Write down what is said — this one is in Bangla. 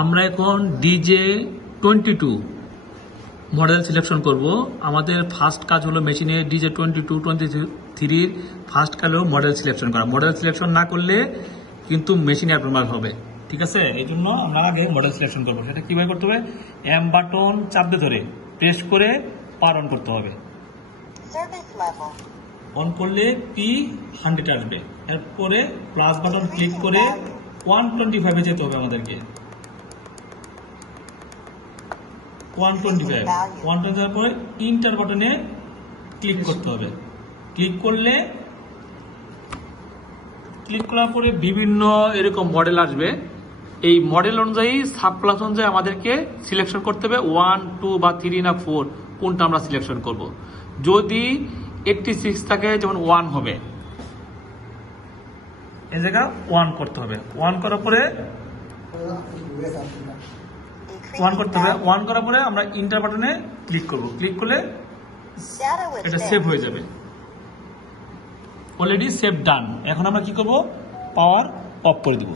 আমরা এখন DJ22 মডেল সিলেকশন করব। আমাদের ফার্স্ট কাজ হলো মেশিনে DJ22, 23 ফার্স্ট কাজ হলো মডেল সিলেকশন করা। মডেল সিলেকশন না করলে কিন্তু মেশিনে অ্যাবনরমাল হবে, ঠিক আছে? এই জন্য আমরা আগে মডেল সিলেকশন করবো। সেটা কিভাবে করতে হবে? এম বাটন চাপ দিয়ে ধরে প্রেস করে পাওয়ার অন করতে হবে। অন করলে P100 আসবে। এরপরে প্লাস বাটন ক্লিক করে 125 যেতে হবে আমাদেরকে। 125 যাওয়ার পরে ইন্টার বাটনে ক্লিক করতে হবে। ক্লিক করার পরে বিভিন্ন এরকম মডেল আসবে। এই মডেল অনুযায়ী সাব ক্লাস অনুযায়ী আমাদেরকে সিলেকশন করতে হবে 1, 2 বা 3 না 4 কোনটা আমরা সিলেকশন করব। যদি 86 থাকে যেমন 1 হবে, এই জায়গা 1 করতে হবে। 1 করার পরে 1 করতে হবে। 1 করার পরে আমরা ইন্টার বাটনে ক্লিক করব। ক্লিক করলে এটা সেভ হয়ে যাবে। অলরেডি সেভ ডান। এখন আমরা কি করব? পাওয়ার অফ করে দেব।